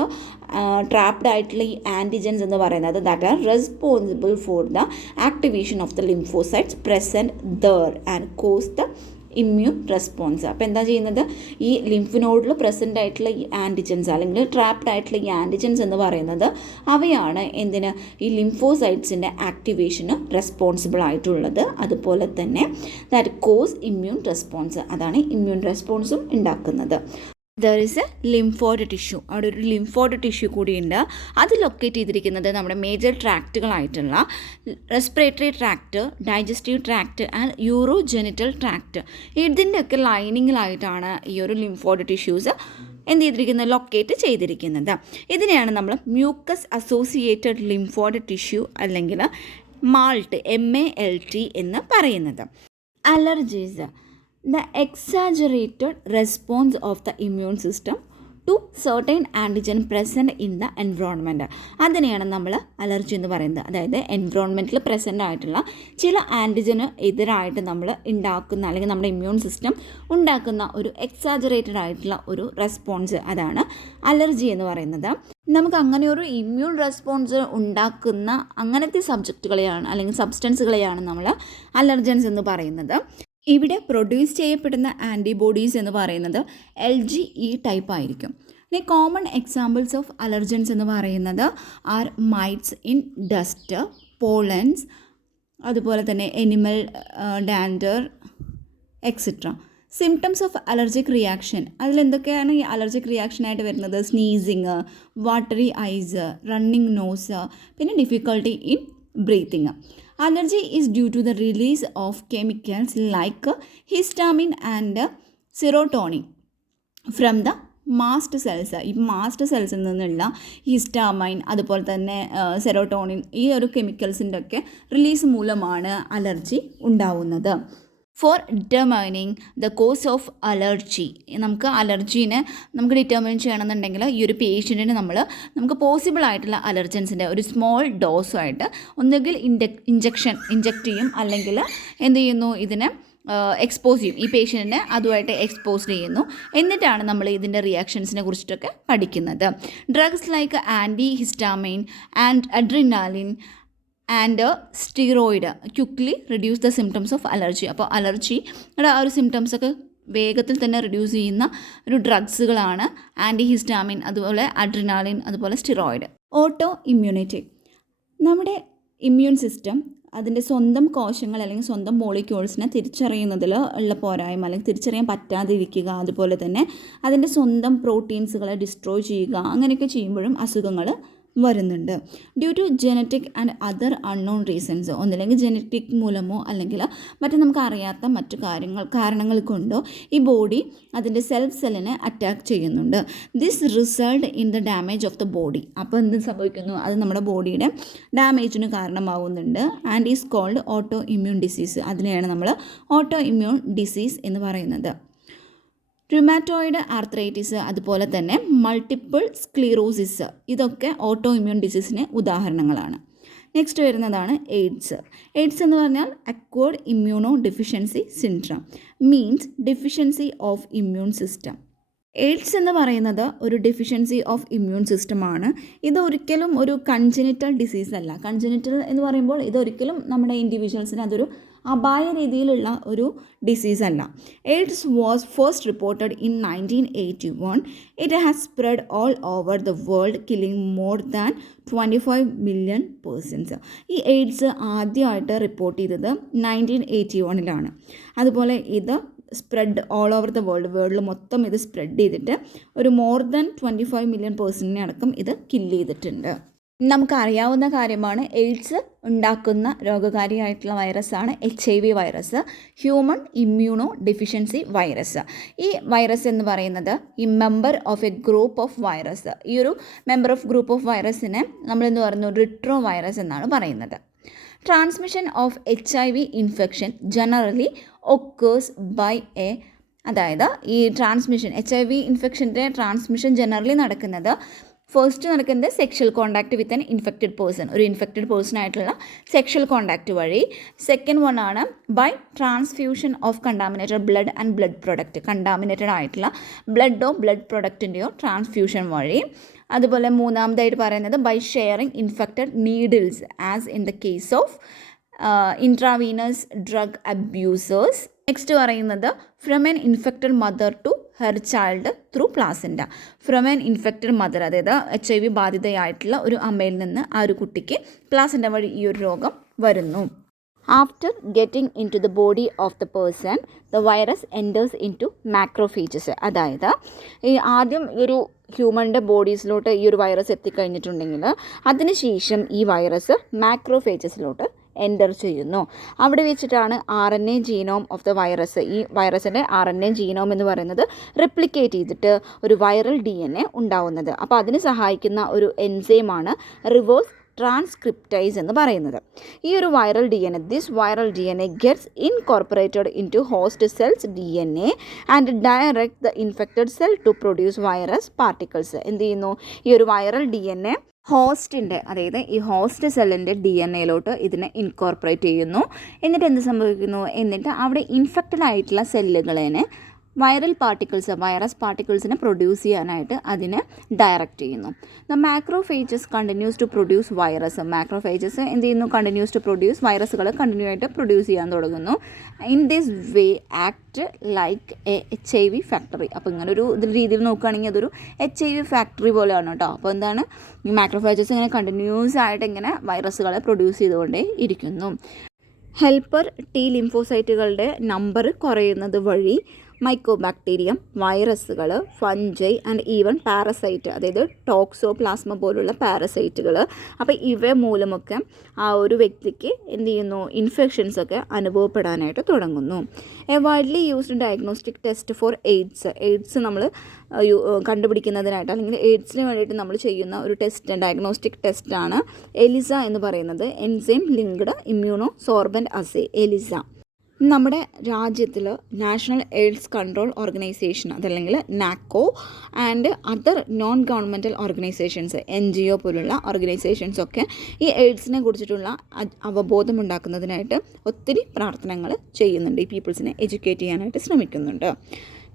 ട്രാപ്ഡ് ആയിട്ടുള്ള ഈ ആൻറ്റിജൻസ് എന്ന് പറയുന്നത് that are responsible for the activation of the lymphocytes present there and cause the immune response. അപ്പോൾ എന്താ ചെയ്യുന്നത്, ഈ ലിംഫ് നോഡിൽ പ്രസൻ്റ് ആയിട്ടുള്ള ഈ ആൻറ്റിജൻസ് അല്ലെങ്കിൽ ട്രാപ്ഡ് ആയിട്ടുള്ള ഈ ആൻറ്റിജൻസ് എന്ന് പറയുന്നത് അവയാണ് എന്തിന്, ഈ ലിംഫോസൈറ്റ്സിൻ്റെ ആക്ടിവേഷന് റെസ്പോൺസിബിൾ ആയിട്ടുള്ളത്. അതുപോലെ തന്നെ ദാറ്റ് കോസ് ഇമ്മ്യൂൺ റെസ്പോൺസ്, അതാണ് ഇമ്മ്യൂൺ റെസ്പോൺസും ഉണ്ടാക്കുന്നത്. There is a lymphoid tissue. അവിടെ ഒരു ലിംഫോയ്ഡ് ടിഷ്യൂ കൂടിയുണ്ട്. അത് ലൊക്കേറ്റ് ചെയ്തിരിക്കുന്നത് നമ്മുടെ മേജർ ട്രാക്റ്റുകളായിട്ടുള്ള respiratory tract, digestive tract and urogenital tract. ഇതിൻ്റെയൊക്കെ ലൈനിങ്ങിലായിട്ടാണ് ഈ ഒരു ലിംഫോയ്ഡ് ടിഷ്യൂസ് എന്ത് ചെയ്തിരിക്കുന്നത്, ലൊക്കേറ്റ് ചെയ്തിരിക്കുന്നത്. ഇതിനെയാണ് നമ്മൾ മ്യൂക്കസ് അസോസിയേറ്റഡ് ലിംഫോയ്ഡ് ടിഷ്യൂ അല്ലെങ്കിൽ മാൾട്ട് MALT എന്ന് പറയുന്നത്. Allergies, the exaggerated response of the immune system to certain antigen present in the environment. അതിനെയാണ് നമ്മൾ അലർജി എന്ന് പറയുന്നത്. അതായത് എൻവറോൺമെൻറ്റിൽ പ്രസൻ്റ് ആയിട്ടുള്ള ചില ആൻറ്റിജന് എതിരായിട്ട് നമ്മൾ ഉണ്ടാക്കുന്ന അല്ലെങ്കിൽ നമ്മുടെ ഇമ്മ്യൂൺ സിസ്റ്റം ഉണ്ടാക്കുന്ന ഒരു എക്സാജറേറ്റഡ് ആയിട്ടുള്ള ഒരു റെസ്പോൺസ്, അതാണ് അലർജി എന്ന് പറയുന്നത്. നമുക്ക് അങ്ങനെ ഒരു ഇമ്മ്യൂൺ റെസ്പോൺസ് ഉണ്ടാക്കുന്ന അങ്ങനത്തെ സബ്ജക്റ്റുകളെയാണ് അല്ലെങ്കിൽ സബ്സ്റ്റൻസുകളെയാണ് നമ്മൾ അലർജൻസ് എന്ന് പറയുന്നത്. ഇവിടെ പ്രൊഡ്യൂസ് ചെയ്യപ്പെടുന്ന ആൻറ്റിബോഡീസ് എന്ന് പറയുന്നത് LGE ടൈപ്പ് ആയിരിക്കും. ഇനി കോമൺ എക്സാമ്പിൾസ് ഓഫ് അലർജൻസ് എന്ന് പറയുന്നത് are mites in dust, pollens, അതുപോലെ തന്നെ animal dander etcetera. Symptoms of allergic reaction, അതിലെന്തൊക്കെയാണ് ഈ അലർജിക് റിയാക്ഷനായിട്ട് വരുന്നത്, sneezing, watery eyes, running nose, പിന്നെ difficulty in breathing. Allergy is due to the release of chemicals like histamine and serotonin from the mast cells. ഈ mast സെൽസിൽ നിന്നുള്ള histamine അതുപോലെ തന്നെ serotonin, ഈ ഒരു കെമിക്കൽസിൻ്റെ ഒക്കെ റിലീസ് മൂലമാണ് അലർജി ഉണ്ടാവുന്നത്. Four determining the cause of allergy, നമുക്ക് അലർജീനെ നമുക്ക് ഡിറ്റർമൈൻ ചെയ്യണമെന്നുണ്ടെങ്കിൽ ഈ ഒരു പേഷ്യൻറ്റിന് നമുക്ക് പോസിബിൾ ആയിട്ടുള്ള അലർജൻസിൻ്റെ ഒരു സ്മോൾ ഡോസുമായിട്ട് ഒന്നുകിൽ ഇഞ്ചക്ട് ചെയ്യും, അല്ലെങ്കിൽ എന്ത് ചെയ്യുന്നു, ഇതിനെ എക്സ്പോസ് ചെയ്യും. ഈ പേഷ്യൻറ്റിനെ അതുമായിട്ട് എക്സ്പോസ് ചെയ്യുന്നു. എന്നിട്ടാണ് നമ്മൾ ഇതിൻ്റെ റിയാക്ഷൻസിനെ കുറിച്ചിട്ടൊക്കെ പഠിക്കുന്നത്. Drugs like anti histamine and adrenaline and steroid quickly reduce the symptoms of allergy. അപ്പോൾ അലർജിയുടെ ആ ഒരു സിംറ്റംസൊക്കെ വേഗത്തിൽ തന്നെ റിഡ്യൂസ് ചെയ്യുന്ന ഒരു ഡ്രഗ്സുകളാണ് ആൻറ്റി ഹിസ്റ്റാമിൻ, അതുപോലെ അഡ്രിനാലിൻ, അതുപോലെ സ്റ്റിറോയിഡ്. ഓട്ടോ ഇമ്മ്യൂണിറ്റി, നമ്മുടെ ഇമ്മ്യൂൺ സിസ്റ്റം അതിൻ്റെ സ്വന്തം കോശങ്ങൾ അല്ലെങ്കിൽ സ്വന്തം മോളിക്യൂൾസിനെ തിരിച്ചറിയുന്നതിൽ ഉള്ള പോരായ്മ അല്ലെങ്കിൽ തിരിച്ചറിയാൻ പറ്റാതിരിക്കുക, അതുപോലെ തന്നെ അതിൻ്റെ സ്വന്തം പ്രോട്ടീൻസുകളെ ഡിസ്ട്രോയ് ചെയ്യുക, അങ്ങനെയൊക്കെ ചെയ്യുമ്പോഴും അസുഖങ്ങൾ വരുന്നുണ്ട്. Due to genetic and other unknown reasons, ഒന്നില്ലെങ്കിൽ ജനറ്റിക് മൂലമോ അല്ലെങ്കിൽ മറ്റു നമുക്ക് അറിയാത്ത മറ്റു കാരണങ്ങൾ കൊണ്ടോ ഈ ബോഡി അതിൻ്റെ സെല്ലിനെ അറ്റാക്ക് ചെയ്യുന്നുണ്ട്. This result in the damage of the body. അപ്പോൾ എന്ത് സംഭവിക്കുന്നു, അത് നമ്മുടെ ബോഡിയുടെ ഡാമേജിന് കാരണമാവുന്നുണ്ട്. And is called auto immune disease. അതിനെയാണ് നമ്മൾ ഓട്ടോ ഇമ്മ്യൂൺ ഡിസീസ് എന്ന് പറയുന്നത്. റുമാറ്റോയിഡ് ആർത്രൈറ്റിസ്, അതുപോലെ തന്നെ മൾട്ടിപ്പിൾ സ്ക്ലീറോസിസ്, ഇതൊക്കെ ഓട്ടോ ഇമ്മ്യൂൺ ഡിസീസിന് ഉദാഹരണങ്ങളാണ്. നെക്സ്റ്റ് വരുന്നതാണ് എയ്ഡ്സ്. എയ്ഡ്സ് എന്ന് പറഞ്ഞാൽ acquired immuno deficiency syndrome, means deficiency of immune system. AIDS എന്ന് പറയുന്നത് ഒരു ഡെഫിഷ്യൻസി ഓഫ് ഇമ്മ്യൂൺ സിസ്റ്റമാണ്. ഇതൊരിക്കലും ഒരു കൺജനിറ്റൽ ഡിസീസ് അല്ല. കൺജനിറ്റൽ എന്ന് പറയുമ്പോൾ ഇതൊരിക്കലും നമ്മുടെ ഇൻഡിവിജ്വൽസിന് അതൊരു അപായ രീതിയിലുള്ള ഒരു ഡിസീസ് അല്ല. AIDS was first reported in 1981. It has spread all over the world, killing more than 25 million persons. ഈ എയ്ഡ്സ് ആദ്യമായിട്ട് റിപ്പോർട്ട് ചെയ്തത് 1981 അതുപോലെ ഇത് സ്പ്രെഡ് ഓൾ ഓവർ ദ വേൾഡിൽ മൊത്തം ഇത് സ്പ്രെഡ് ചെയ്തിട്ട് ഒരു മോർ ദാൻ 25 മില്യൺ പേഴ്സണിനെ അടക്കം ഇത് കില്ല് ചെയ്തിട്ടുണ്ട്. നമുക്കറിയാവുന്ന കാര്യമാണ്, എയ്ഡ്സ് ഉണ്ടാക്കുന്ന രോഗകാരിയായിട്ടുള്ള വൈറസാണ് HIV virus, human immuno deficiency virus. ഈ വൈറസ് എന്ന് പറയുന്നത് ഈ member of A group of virus, ഈ ഒരു മെമ്പർ ഓഫ് ഗ്രൂപ്പ് ഓഫ് വൈറസിനെ നമ്മളെന്ന് പറയുന്നു റിട്രോ വൈറസ് എന്നാണ് പറയുന്നത്. Transmission of HIV infection generally occurs by a, അതായത് ഈ ട്രാൻസ്മിഷൻ HIV ഇൻഫെക്ഷൻ്റെ ട്രാൻസ്മിഷൻ ജനറലി നടക്കുന്നത് ഫസ്റ്റ് നടക്കുന്നത് sexual contact with an infected person, ഒരു ഇൻഫെക്റ്റഡ് പേഴ്സൺ ആയിട്ടുള്ള സെക്ഷൽ കോണ്ടാക്ട് വഴി. സെക്കൻഡ് വൺ ആണ് by transfusion of contaminated blood and blood product, contaminated ആയിട്ടുള്ള ബ്ലഡോ ബ്ലഡ് പ്രൊഡക്റ്റിൻ്റെയോ ട്രാൻസ്ഫ്യൂഷൻ വഴി. അതുപോലെ മൂന്നാമതായിട്ട് പറയുന്നത് by sharing infected needles as in the case of intravenous drug abusers. Next പറയുന്നത് from an infected mother to her child through placenta. From an infected mother, അതായത് HIV ബാധിതയായിട്ടുള്ള ഒരു അമ്മയിൽ നിന്ന് ആ ഒരു കുട്ടിക്ക് പ്ലാസെൻ്റ വഴി ഈ ഒരു രോഗം വരുന്നു. After getting in to the body of the person the virus enters in to macrophages. അതായത് ഈ ആദ്യം ഒരു ഹ്യൂമൻ്റെ ബോഡീസിലോട്ട് ഈ ഒരു വൈറസ് എത്തിക്കഴിഞ്ഞിട്ടുണ്ടെങ്കിൽ അതിനുശേഷം ഈ വൈറസ് മാക്രോഫേജസിലോട്ട് എൻ്റർ ചെയ്യുന്നു. അവിടെ വെച്ചിട്ടാണ് RNA genome of the virus, ഈ വൈറസിൻ്റെ RNA ജീനോം എന്ന് പറയുന്നത് റിപ്ലിക്കേറ്റ് ചെയ്തിട്ട് ഒരു വൈറൽ DNA ഉണ്ടാവുന്നത്. അപ്പോൾ അതിന് സഹായിക്കുന്ന ഒരു എൻസൈമാണ് റിവേഴ്സ് ട്രാൻസ്ക്രിപ്റ്റൈസ് എന്ന് പറയുന്നത്. ഈ ഒരു viral DNA gets incorporated in to host cells DNA and direct the infected cell to produce virus particles. എന്ത് ചെയ്യുന്നു, ഈ ഒരു വൈറൽ DNA ഹോസ്റ്റിൻ്റെ, അതായത് ഈ ഹോസ്റ്റ് സെല്ലിൻ്റെ DNAയിലോട്ട് ഇതിനെ ഇൻകോർപ്പറേറ്റ് ചെയ്യുന്നു. എന്നിട്ട് എന്ത് സംഭവിക്കുന്നു, എന്നിട്ട് അവിടെ ഇൻഫെക്റ്റഡ് ആയിട്ടുള്ള സെല്ലുകളെ വൈറസ് പാർട്ടിക്കിൾസിനെ പ്രൊഡ്യൂസ് ചെയ്യാനായിട്ട് അതിനെ ഡയറക്റ്റ് ചെയ്യുന്നു. The macrophages continues to produce virus. Macrophages എന്ത് ചെയ്യുന്നു, കണ്ടിന്യൂസ് ടു പ്രൊഡ്യൂസ് വൈറസുകൾ കണ്ടിന്യൂ ആയിട്ട് പ്രൊഡ്യൂസ് ചെയ്യാൻ തുടങ്ങുന്നു. In this way act like a HIV factory. അപ്പോൾ ഇങ്ങനൊരു രീതിയിൽ നോക്കുകയാണെങ്കിൽ അതൊരു HIV ഫാക്ടറി പോലെയാണ് കേട്ടോ. അപ്പോൾ എന്താണ്, ഈ മാക്രോഫേജസ് ഇങ്ങനെ കണ്ടിന്യൂസ് ആയിട്ട് ഇങ്ങനെ വൈറസുകളെ പ്രൊഡ്യൂസ് ചെയ്തുകൊണ്ടേ ഇരിക്കുന്നു. ഹെൽപ്പർ T ലിംഫോസൈറ്റുകളുടെ നമ്പർ കുറയുന്നത് വഴി മൈക്കോബാക്ടീരിയം, വൈറസുകൾ, ഫഞ്ചൈ ആൻഡ് ഈവൻ പാരസൈറ്റ്, അതായത് ടോക്സോപ്ലാസ്മ പോലുള്ള പാരസൈറ്റുകൾ, അപ്പോൾ ഇവ മൂലമൊക്കെ ആ ഒരു വ്യക്തിക്ക് എന്ത് ചെയ്യുന്നു, ഇൻഫെക്ഷൻസൊക്കെ അനുഭവപ്പെടാനായിട്ട് തുടങ്ങുന്നു. A widely used diagnostic test for AIDS നമ്മൾ കണ്ടുപിടിക്കുന്നതിനായിട്ട് അല്ലെങ്കിൽ എയ്ഡ്സിന് വേണ്ടിയിട്ട് നമ്മൾ ചെയ്യുന്ന ഒരു ഡയഗ്നോസ്റ്റിക് ടെസ്റ്റാണ് എലിസ എന്ന് പറയുന്നത്. Enzyme linked immuno sorbent assay, ELISA. നമ്മുടെ രാജ്യത്തിൽ നാഷണൽ എയ്ഡ്സ് കൺട്രോൾ ഓർഗനൈസേഷൻ, അതല്ലെങ്കിൽ NACO and other non governmental organisations, NGO പോലുള്ള ഓർഗനൈസേഷൻസൊക്കെ ഈ എയ്ഡ്സിനെ കുറിച്ചിട്ടുള്ള അവബോധം ഉണ്ടാക്കുന്നതിനായിട്ട് ഒത്തിരി പ്രവർത്തനങ്ങൾ ചെയ്യുന്നുണ്ട്. ഈ പീപ്പിൾസിനെ എഡ്യൂക്കേറ്റ് ചെയ്യാനായിട്ട് ശ്രമിക്കുന്നുണ്ട്.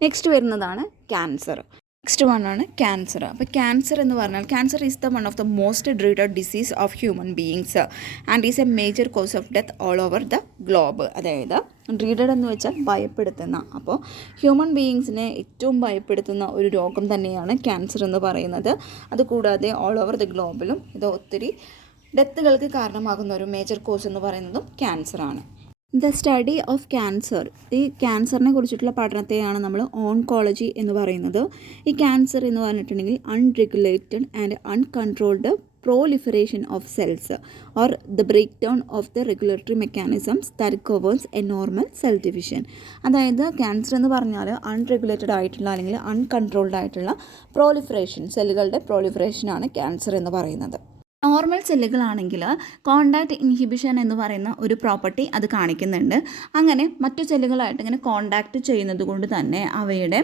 നെക്സ്റ്റ് വരുന്നതാണ് ക്യാൻസർ. നെക്സ്റ്റ് വണ്ണാണ് ക്യാൻസർ. അപ്പോൾ ക്യാൻസർ എന്ന് പറഞ്ഞാൽ cancer is the one of the most dreaded disease of human beings and is a major cause of death all over the globe. അതായത് ഡ്രീഡഡ് എന്ന് വെച്ചാൽ ഭയപ്പെടുത്തുന്ന, അപ്പോൾ ഹ്യൂമൻ ബീയിങ്സിനെ ഏറ്റവും ഭയപ്പെടുത്തുന്ന ഒരു രോഗം തന്നെയാണ് ക്യാൻസർ എന്ന് പറയുന്നത്. അതുകൂടാതെ ഓൾ ഓവർ ദ ഗ്ലോബിലും ഇത് ഒത്തിരി ഡെത്തുകൾക്ക് കാരണമാകുന്ന ഒരു മേജർ കോസ് എന്ന് പറയുന്നതും ക്യാൻസറാണ്. ദ സ്റ്റഡി ഓഫ് ക്യാൻസർ, ഈ ക്യാൻസറിനെ കുറിച്ചിട്ടുള്ള പഠനത്തെയാണ് നമ്മൾ ഓൺകോളജി എന്ന് പറയുന്നത്. ഈ ക്യാൻസർ എന്ന് പറഞ്ഞിട്ടുണ്ടെങ്കിൽ unregulated and uncontrolled proliferation of cells or the breakdown of the regulatory mechanisms that governs a normal cell division. അതായത് ക്യാൻസർ എന്ന് പറഞ്ഞാൽ അൺറെഗുലേറ്റഡ് ആയിട്ടുള്ള അല്ലെങ്കിൽ അൺകൺട്രോൾഡ് ആയിട്ടുള്ള പ്രോളിഫറേഷൻ, സെല്ലുകളുടെ പ്രോളിഫറേഷനാണ് ക്യാൻസർ എന്ന് പറയുന്നത്. നോർമൽ സെല്ലുകളാണെങ്കിൽ കോണ്ടാക്ട് ഇൻഹിബിഷൻ എന്ന് പറയുന്ന ഒരു പ്രോപ്പർട്ടി അത് കാണിക്കുന്നുണ്ട്. അങ്ങനെ മറ്റു സെല്ലുകളായിട്ട് ഇങ്ങനെ കോണ്ടാക്ട് ചെയ്യുന്നത് കൊണ്ട് തന്നെ അവയുടെ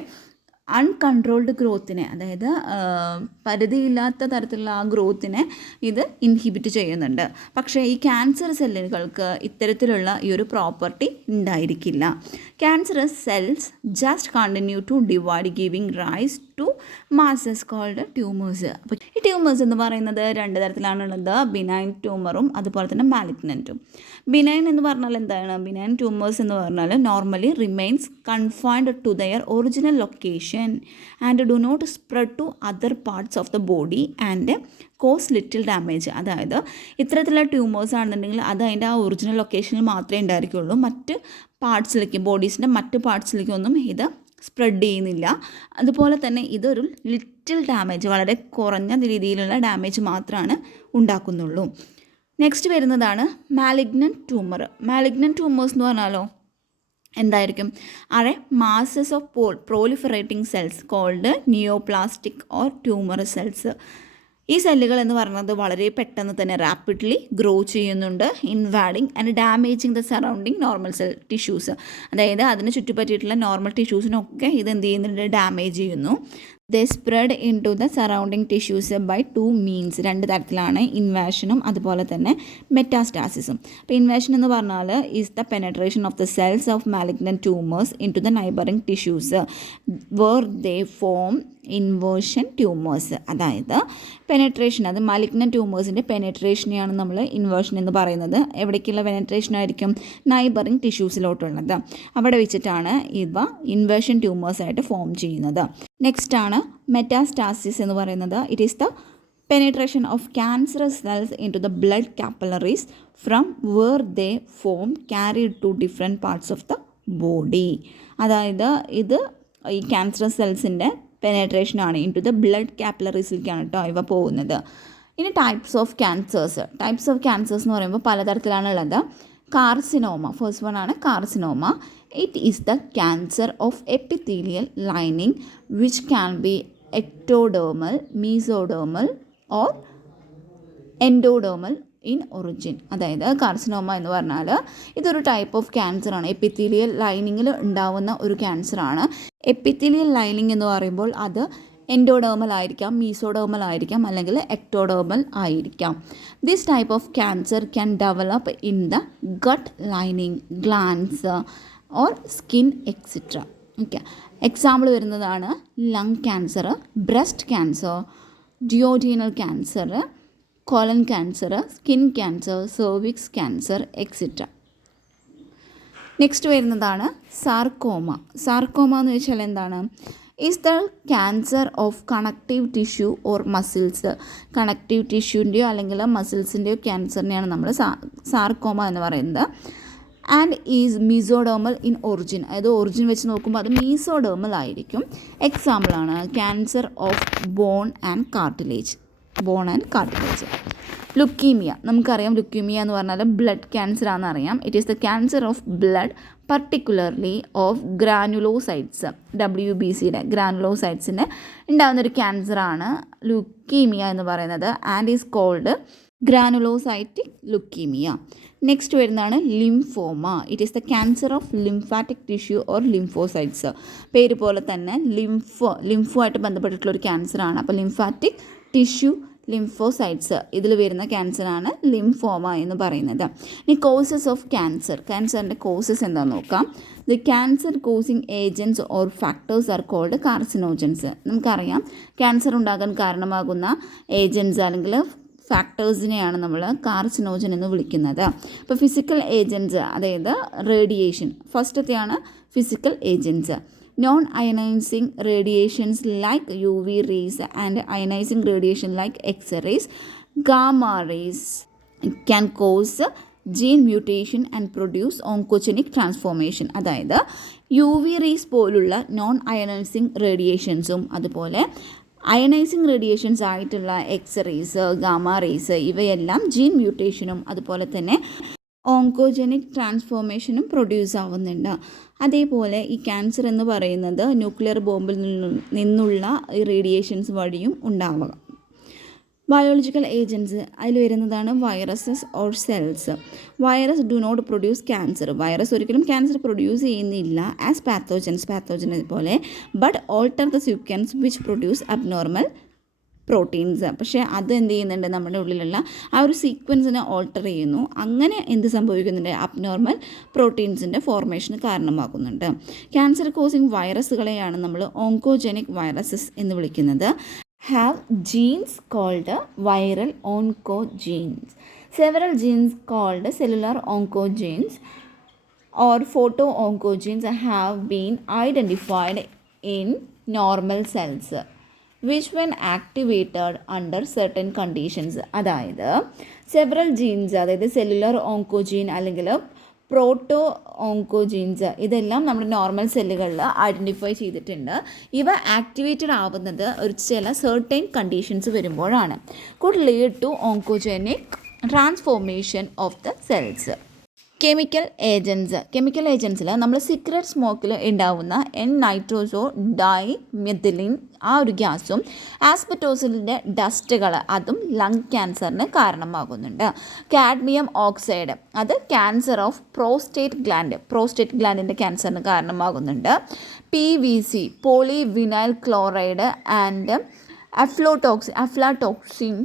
അൺകൺട്രോൾഡ് ഗ്രോത്തിനെ, അതായത് പരിധിയില്ലാത്ത തരത്തിലുള്ള ആ ഗ്രോത്തിനെ ഇത് ഇൻഹിബിറ്റ് ചെയ്യുന്നുണ്ട്. പക്ഷേ ഈ ക്യാൻസർ സെല്ലുകൾക്ക് ഇത്തരത്തിലുള്ള ഈ ഒരു പ്രോപ്പർട്ടി ഉണ്ടായിരിക്കില്ല. Cancerous cells just continue to divide giving rise to masses called tumours. അപ്പോൾ ഈ ട്യൂമേഴ്സ് എന്ന് പറയുന്നത് രണ്ട് തരത്തിലാണുള്ളത്, ബിനൈൻ ട്യൂമറും അതുപോലെ തന്നെ മാലിഗ്നൻറ്റും. ബിനൈൻ എന്ന് പറഞ്ഞാൽ എന്താണ്? ബിനൈൻ ട്യൂമേഴ്സ് എന്ന് പറഞ്ഞാൽ normally remains confined to their original location and do not spread to other parts of the body and cause little damage. അതായത് ഇത്തരത്തിലുള്ള ട്യൂമേഴ്സ് ആണെന്നുണ്ടെങ്കിൽ അത് അതിൻ്റെ ആ ഒറിജിനൽ ലൊക്കേഷനിൽ മാത്രമേ ഉണ്ടായിരിക്കുള്ളൂ, മറ്റ് പാർട്സിലേക്ക്, ബോഡീസിൻ്റെ മറ്റ് പാർട്സിലേക്കൊന്നും ഇത് സ്പ്രെഡ് ചെയ്യുന്നില്ല. അതുപോലെ തന്നെ ഇതൊരു ലിറ്റിൽ ഡാമേജ്, വളരെ കുറഞ്ഞ രീതിയിലുള്ള ഡാമേജ് മാത്രമാണ് ഉണ്ടാക്കുന്നുള്ളൂ. നെക്സ്റ്റ് വരുന്നതാണ് മാലിഗ്നൻറ്റ് ട്യൂമർ. മാലിഗ്നൻറ്റ് ട്യൂമേഴ്സ് എന്ന് പറഞ്ഞാലോ എന്തായിരിക്കും? Are a masses of proliferating cells called neoplastic or tumour cells. ഈ സെല്ലുകൾ എന്ന് പറയുന്നത് വളരെ പെട്ടെന്ന് തന്നെ റാപ്പിഡ്ലി ഗ്രോ ചെയ്യുന്നുണ്ട്, invading and damaging the surrounding normal cell tissues. അതായത് അതിന് ചുറ്റുപറ്റിയിട്ടുള്ള നോർമൽ ടിഷ്യൂസിനൊക്കെ ഇത് എന്ത് ചെയ്യുന്നുണ്ട്? ഡാമേജ് ചെയ്യുന്നു. They spread in to the surrounding tissues by two means. രണ്ട് തരത്തിലാണ്, ഇൻവാഷനും അതുപോലെ തന്നെ മെറ്റാസ്റ്റാസിസും. അപ്പോൾ ഇൻവാഷൻ എന്ന് പറഞ്ഞാൽ is the penetration of the cells of malignant tumours in to the neighbouring tissues where they form inversion tumours. അതായത് penetration, അത് malignant ട്യൂമേഴ്സിൻ്റെ പെനട്രേഷനെയാണ് നമ്മൾ ഇൻവേർഷൻ എന്ന് പറയുന്നത്. എവിടേക്കുള്ള പെനട്രേഷൻ ആയിരിക്കും? നൈബറിങ് ടിഷ്യൂസിലോട്ടുള്ളത്. അവിടെ വെച്ചിട്ടാണ് ഇവ ഇൻവേർഷൻ ട്യൂമേഴ്സായിട്ട് ഫോം ചെയ്യുന്നത്. നെക്സ്റ്റ് ആണ് മെറ്റാസ്റ്റാസിസ് എന്ന് പറയുന്നത്. It is the penetration of cancerous cells into the blood capillaries from where they form carried to different parts of the body. അതായത് ഇത് ഈ ക്യാൻസറസ് സെൽസിൻ്റെ പെനട്രേഷനാണ് ഇൻ ടു ദ ബ്ലഡ് കാപ്പിലറീസിലേക്കാണ് കേട്ടോ ഇവ പോകുന്നത്. ഇനി types of cancers. Types of cancers എന്ന് പറയുമ്പോൾ പലതരത്തിലാണുള്ളത്. കാർസിനോമ, ഫസ്റ്റ് വൺ ആണ് carcinoma. It is the cancer of epithelial lining which can be ectodermal, mesodermal or endodermal in origin. അതായത് കാർസിനോമ എന്ന് പറഞ്ഞാൽ ഇതൊരു ടൈപ്പ് ഓഫ് ക്യാൻസറാണ്, എപ്പിത്തീലിയൽ ലൈനിങ്ങിൽ ഉണ്ടാവുന്ന ഒരു ക്യാൻസറാണ്. എപ്പിത്തീലിയൽ ലൈനിങ് എന്ന് പറയുമ്പോൾ അത് എൻഡോഡേർമൽ ആയിരിക്കാം, മീസോഡേർമൽ ആയിരിക്കാം, അല്ലെങ്കിൽ എക്ടോഡേർമൽ ആയിരിക്കാം. This type of cancer can develop in the gut lining, glands or skin etcetera. Okay, example വരുന്നതാണ് lung cancer, breast cancer, duodenal cancer, colon cancer, skin cancer, cervix cancer etcetera. Next വരുന്നതാണ് sarcoma. Sarcoma എന്ന് വെച്ചാൽ എന്താണ്? Is the cancer of connective tissue or muscles. Connective ടിഷ്യൂൻ്റെയോ അല്ലെങ്കിൽ മസിൽസിൻ്റെയോ ക്യാൻസറിനെയാണ് നമ്മൾ സാർക്കോമ എന്ന് പറയുന്നത്. And is mesodermal in origin. അതായത് ഒറിജിൻ വെച്ച് നോക്കുമ്പോൾ അത് മീസോഡേർമൽ ആയിരിക്കും. എക്സാമ്പിളാണ് cancer of bone and cartilage. Bone and cartilage. Leukaemia, നമുക്കറിയാം ലുക്കീമിയ എന്ന് പറഞ്ഞാൽ ബ്ലഡ് ക്യാൻസർ ആണെന്നറിയാം. It is the cancer of blood, particularly of granulocytes. WBCയുടെ ഗ്രാനുലോസൈറ്റ്സിന് ഉണ്ടാകുന്നൊരു ക്യാൻസറാണ് ലുക്കീമിയ എന്ന് പറയുന്നത്. And is called granulocytic leukaemia. Next വരുന്നതാണ് lymphoma. It is the cancer of lymphatic tissue or lymphocytes. പേര് പോലെ തന്നെ ലിംഫോ ആയിട്ട് ബന്ധപ്പെട്ടിട്ടുള്ളൊരു ക്യാൻസറാണ്. അപ്പോൾ ലിംഫാറ്റിക് ടിഷ്യൂ ലിംഫോസൈറ്റ്സ് ഇതിൽ വരുന്ന ക്യാൻസറാണ് ലിംഫോമ എന്ന് പറയുന്നത്. ഇനി കോസസ് ഓഫ് ക്യാൻസർ. ക്യാൻസറിൻ്റെ കോസസ് എന്താണെന്ന് നോക്കാം. The cancer causing agents or factors are called carcinogens. നമുക്കറിയാം ക്യാൻസർ ഉണ്ടാകാൻ കാരണമാകുന്ന ഏജൻറ്റ്സ് അല്ലെങ്കിൽ ഫാക്ടേഴ്സിനെയാണ് നമ്മൾ കാർസിനോജൻ എന്ന് വിളിക്കുന്നത്. ഇപ്പോൾ ഫിസിക്കൽ ഏജൻറ്റ്സ്, അതായത് റേഡിയേഷൻ, ഫസ്റ്റത്തെയാണ് physical agents. Non ionising radiations like UV rays and ionizing radiation like X-rays, gamma rays can cause gene mutation and produce oncogenic transformation. അതായത് UV rays പോലുള്ള നോൺ അയനൈസിങ് റേഡിയേഷൻസും അതുപോലെ ionizing radiations ആയിട്ടുള്ള X-rays, gamma rays ഇവയെല്ലാം gene മ്യൂട്ടേഷനും അതുപോലെ തന്നെ oncogenic ട്രാൻസ്ഫോർമേഷനും produce ആവുന്നുണ്ട്. അതേപോലെ ഈ ക്യാൻസർ എന്ന് പറയുന്നത് ന്യൂക്ലിയർ ബോംബിൽ നിന്നുള്ള റേഡിയേഷൻസ് വഴിയും ഉണ്ടാവുക. ബയോളജിക്കൽ ഏജൻറ്റ്സ് അതിൽ വരുന്നതാണ് viruses or cells. Virus do not produce cancer. Virus ഒരിക്കലും ക്യാൻസർ പ്രൊഡ്യൂസ് ചെയ്യുന്നില്ല ആസ് പാത്തോജനെ പോലെ, but alter the sequence which produce abnormal proteins. പക്ഷേ അത് എന്ത് ചെയ്യുന്നുണ്ട്, നമ്മുടെ ഉള്ളിലുള്ള ആ ഒരു സീക്വൻസിനെ ഓൾട്ടർ ചെയ്യുന്നു. അങ്ങനെ എന്ത് സംഭവിക്കുന്നുണ്ട്, അബ്നോർമൽ പ്രോട്ടീൻസിൻ്റെ ഫോർമേഷന് കാരണമാകുന്നുണ്ട്. ക്യാൻസർ കോസിങ് വൈറസുകളെയാണ് നമ്മൾ ഓങ്കോജനിക് വൈറസസ് എന്ന് വിളിക്കുന്നത്. Have genes called viral oncogenes. Several genes called cellular oncogenes or photo-oncogenes have been identified in normal cells, which when activated under certain conditions. അതായത് സെവറൽ ജീൻസ്, അതായത് cellular oncogene അല്ലെങ്കിൽ proto ഓങ്കോജീൻസ് ഇതെല്ലാം നമ്മുടെ normal സെല്ലുകളിൽ identify ചെയ്തിട്ടുണ്ട്. ഇവ activated ആവുന്നത് ഒരു ചില സെർട്ടൈൻ കണ്ടീഷൻസ് വരുമ്പോഴാണ്. Could lead to oncogenic transformation of the cells. Chemical ഏജൻസിൽ നമ്മൾ സിഗരറ്റ് സ്മോക്കിൽ ഉണ്ടാവുന്ന നൈട്രോസോ ഡൈ മെഥിലിൻ ആ ഒരു ഗ്യാസും ആസ്ബറ്റോസിലിൻ്റെ ഡസ്റ്റുകൾ അതും ലങ് ക്യാൻസറിന് കാരണമാകുന്നുണ്ട്. കാഡ്മിയം ഓക്സൈഡ് അത് ക്യാൻസർ ഓഫ് പ്രോസ്റ്റേറ്റ് ഗ്ലാൻഡിൻ്റെ ക്യാൻസറിന് കാരണമാകുന്നുണ്ട്. PVC polyvinyl chloride and aflatoxin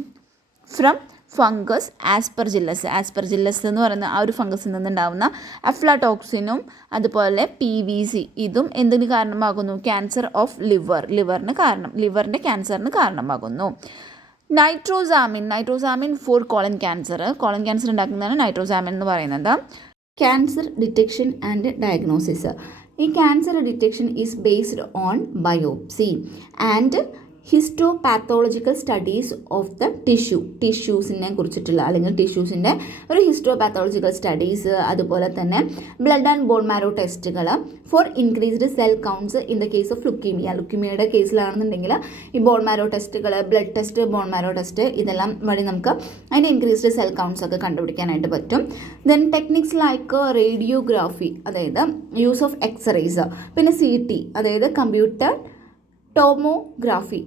from fungus aspergillus എന്ന് പറയുന്ന ആ ഒരു ഫംഗസിൽ നിന്നുണ്ടാകുന്ന അഫ്ലാടോക്സിനും അതുപോലെ PVC ഇതും എന്തിന് കാരണമാകുന്നു, ക്യാൻസർ ഓഫ് ലിവറിൻ്റെ ക്യാൻസറിന് കാരണമാകുന്നു. നൈട്രോസാമിൻ ഫോർ കോളൻ ക്യാൻസർ ഉണ്ടാക്കുന്നതാണ് നൈട്രോസാമിൻ എന്ന് പറയുന്നത്. Cancer detection and diagnosis. ഈ cancer detection is based on biopsy and histopathological studies of the ടിഷ്യൂസിനെ കുറിച്ചിട്ടുള്ള അല്ലെങ്കിൽ ടിഷ്യൂസിൻ്റെ ഒരു ഹിസ്റ്റോപാത്തോളജിക്കൽ സ്റ്റഡീസ്, അതുപോലെ തന്നെ ബ്ലഡ് ആൻഡ് ബോൺ മാരോ ടെസ്റ്റുകൾ for increased cell counts in the case of ലുക്കീമിയയുടെ കേസിലാണെന്നുണ്ടെങ്കിൽ ഈ ബോൺ മാരോ ടെസ്റ്റുകൾ, blood test, bone marrow test ഇതെല്ലാം വഴി നമുക്ക് അതിൻ്റെ ഇൻക്രീസ്ഡ് സെൽ കൗണ്ട്സ് ഒക്കെ കണ്ടുപിടിക്കാനായിട്ട് പറ്റും. ദെൻ ടെക്നിക്സ് ലൈക്ക് റേഡിയോഗ്രാഫി, അതായത് യൂസ് ഓഫ് എക്സ്റേസ്, പിന്നെ CT അതായത് കമ്പ്യൂട്ടർ ടോമോഗ്രാഫി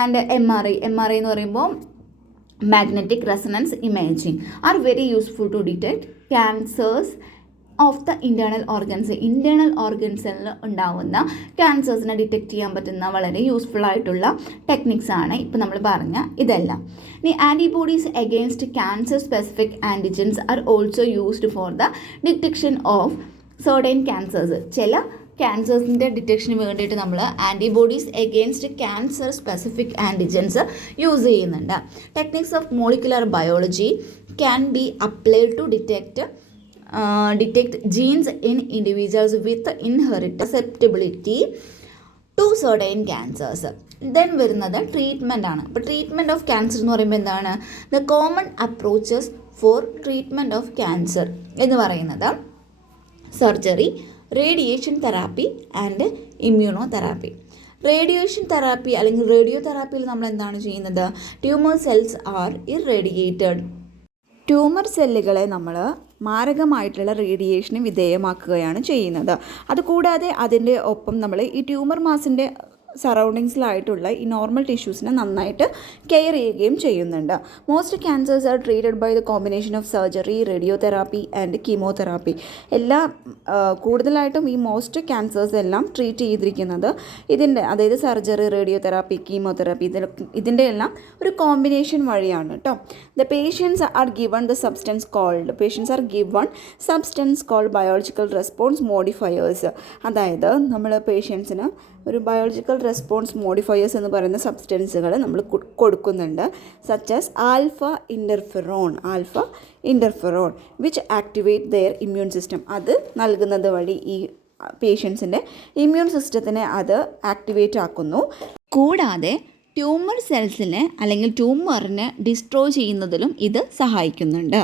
ആൻഡ് MRI എന്ന് പറയുമ്പോൾ magnetic resonance imaging are very useful to detect cancers of the internal ഓർഗൻസിൽ ഉണ്ടാവുന്ന ക്യാൻസേഴ്സിനെ ഡിറ്റക്ട് ചെയ്യാൻ പറ്റുന്ന വളരെ യൂസ്ഫുൾ ആയിട്ടുള്ള ടെക്നിക്സ് ആണ് ഇപ്പോൾ നമ്മൾ പറഞ്ഞ ഇതെല്ലാം. ഇനി antibodies against cancer specific antigens are also used for the detection of certain cancers. ചില ക്യാൻസേഴ്സിൻ്റെ ഡിറ്റക്ഷന് വേണ്ടിയിട്ട് നമ്മൾ antibodies against cancer specific antigens use ചെയ്യുന്നുണ്ട്. Techniques of molecular biology can be applied to detect genes in individuals with inherit susceptibility to certain cancers. Then വരുന്നത് treatment ആണ്. അപ്പോൾ treatment of cancer എന്ന് പറയുമ്പോൾ എന്താണ്, the common approaches for treatment of cancer എന്ന് പറയുന്നത് surgery, radiation therapy and immunotherapy. Radiation therapy അല്ലെങ്കിൽ radio തെറാപ്പിയിൽ നമ്മൾ എന്താണ് ചെയ്യുന്നത്, ട്യൂമർ സെൽസ് ആർ ഇറേഡിയേറ്റഡ്. ട്യൂമർ സെല്ലുകളെ നമ്മൾ മാരകമായിട്ടുള്ള റേഡിയേഷന് വിധേയമാക്കുകയാണ് ചെയ്യുന്നത്. അതുകൂടാതെ അതിൻ്റെ ഒപ്പം നമ്മൾ ഈ ട്യൂമർ മാസിൻ്റെ സറൗണ്ടിങ്സിലായിട്ടുള്ള ഈ നോർമൽ ടിഷ്യൂസിനെ നന്നായിട്ട് കെയർ ചെയ്യുകയും ചെയ്യുന്നുണ്ട്. Most cancers are treated by the combination of surgery, radiotherapy and chemotherapy. കൂടുതലായിട്ടും ഈ മോസ്റ്റ് ക്യാൻസേഴ്സ് എല്ലാം ട്രീറ്റ് ചെയ്തിരിക്കുന്നത് അതായത് സർജറി, റേഡിയോതെറാപ്പി, കീമോതെറാപ്പി ഇതിൻ്റെ എല്ലാം ഒരു കോമ്പിനേഷൻ വഴിയാണ് കേട്ടോ. The patients are given substance called biological response modifiers. അതായത് നമ്മൾ പേഷ്യൻസിന് ഒരു ബയോളജിക്കൽ റെസ്പോൺസ് മോഡിഫയേഴ്സ് എന്ന് പറയുന്ന സബ്സ്റ്റൻസുകൾ നമ്മൾ കൊടുക്കുന്നുണ്ട്. Such as alpha interferon which activate their immune system. അത് നൽകുന്നത് വഴി ഈ പേഷ്യൻസിൻ്റെ ഇമ്മ്യൂൺ സിസ്റ്റത്തിനെ അത് ആക്ടിവേറ്റ് ആക്കുന്നു. കൂടാതെ ട്യൂമർ സെൽസിനെ അല്ലെങ്കിൽ ട്യൂമറിനെ ഡിസ്ട്രോയ് ചെയ്യുന്നതിലും ഇത് സഹായിക്കുന്നുണ്ട്.